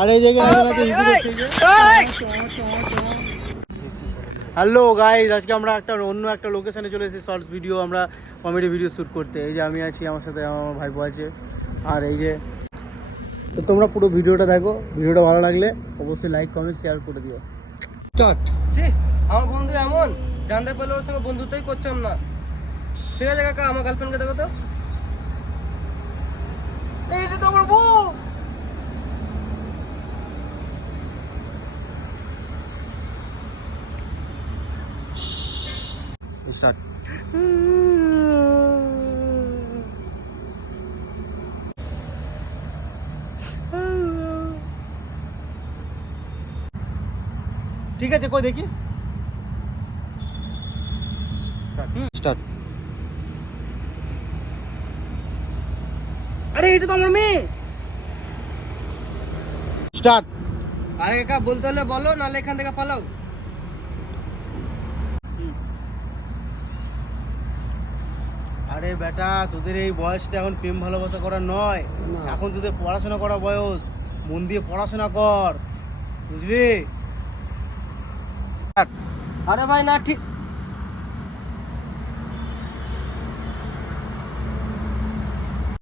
আরে এই জায়গায় হ্যালো গাইস, আজকে আমরা অন্য একটা লোকেশনে চলে এসেছি শর্টস ভিডিও, আমরা কমেডি ভিডিও শ্যুট করতে। এই যে আমি আছি, আমার সাথে আমার ভাইপো আছে, আর এই যে তো তোমরা পুরো ভিডিওটা দেখো। ভিডিওটা ভালো লাগলে অবশ্যই লাইক কমেন্ট শেয়ার করে দিও। স্টার্ট। আমার বন্ধু এমন জানতে পারলে ওর সঙ্গে বন্ধুত্বই করতাম না। ঠিক আছে কাকা, আমার গার্লফ্রেন্ডকে দেখো তো। এইটা তো আমার বউ। স্টার্ট। ঠিক আছে, কই দেখি। স্টার্ট। আরে এটা তো আমার মেয়ে। স্টার্ট। আরে কাকা, বলতে হলে বলো, নাহলে এখান থেকে পালাও। আরে বেটা, তোদের এই বয়সটা এখন প্রেম ভালোবাসা করার নয়, এখন তোদের পড়াশোনা করা বয়স। মন দিয়ে পড়াশোনা কর, বুঝলি? আরে ভাই না, ঠিক